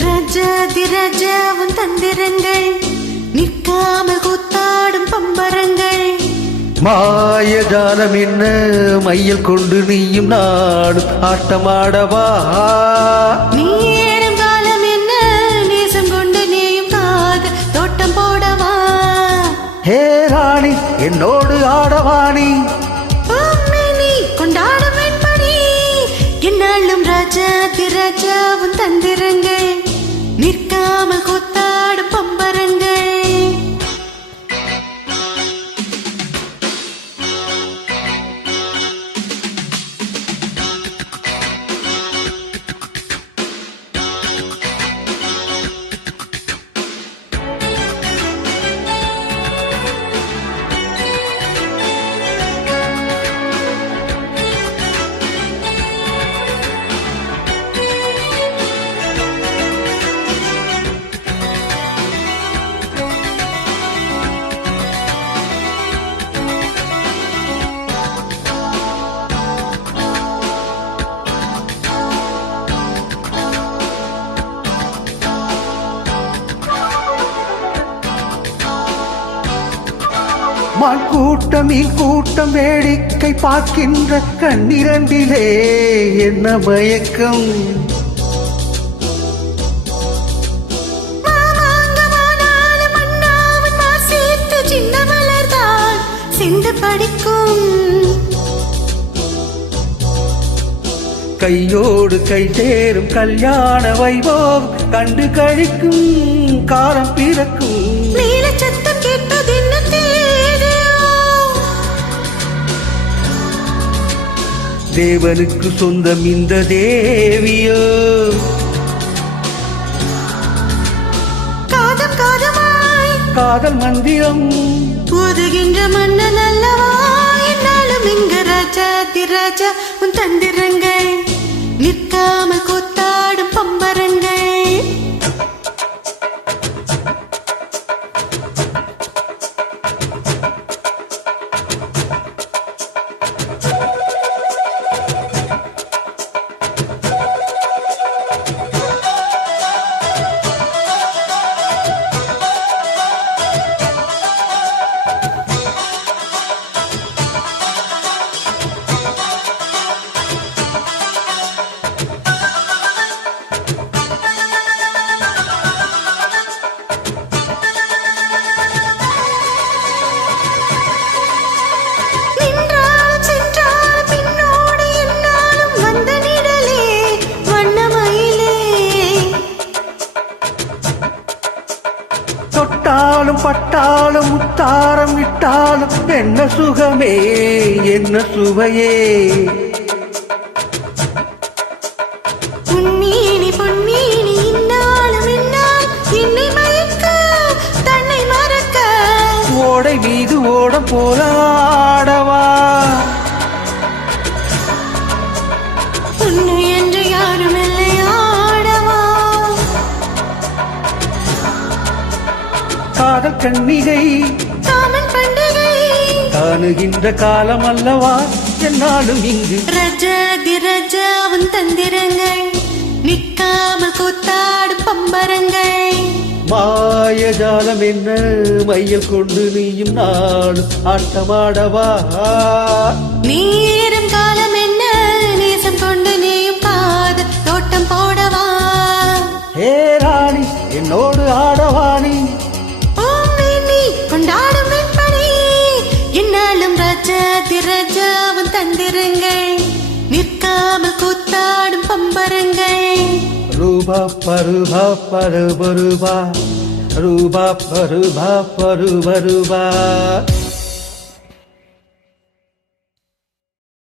ராஜாதி ராஜாவும் தந்திரங்கள் நிற்காமல் கூத்தாடும் பம்பரங்கள். மாயஜாலம் என்ன? மையல் கொண்டு நீயும் நாடும் ஆட்டமாடவா நீ ஏறும் காலம் என்ன? நேசம் கொண்டு நீயும் காது தோட்டம் போடவா? ஹே ராணி என்னோடு ஆடவாணி கொண்டாடும் வெண்மணி. என்னாலும் ராஜாதி ராஜாவும் தந்திரங்கள். மான் கூட்டம் மீன் கூட்டம் வேடிக்கை பார்க்கின்ற கண்ணிரண்டிலே என்ன மயக்கம்? படிக்கும். கையோடு கை சேரும் கல்யாண வைபவம் கண்டு கழிக்கும் காலம் பிறக்கும். நீல சத்தம் கேட்டது தேவனுக்கு சொந்தம் இந்த தேவியோ. காதம் காதமாய் காதல் மந்திரம். ஊதுகின்ற மன்னன் அல்லவா? என்னாலும் இங்கு ராஜா திராஜா உன் தந்திரங்கள் நிற்காமல் தொட்டாலும் பட்டாலும் முத்தாரம் விட்டாலும் என்ன சுகமே என்ன சுவையே. உன்னீனி பொன்னீனி இன்னாலும் இன்னால் காதல் கண்ணிகை. காணுகின்ற காலம் அல்லவா என்னாலும் இங்கு ரஜதி ரஜாவும் தந்திரங்கள் நிற்காமல் கூத்தாடும் பம்பரங்கள். மாயஜாலம் என்ன? மையல் கொண்டு நீயும் நாளும் ஆட்டமாடவா? நீரும் பருபா பருபருபா ரூபா பருபா பருபருபா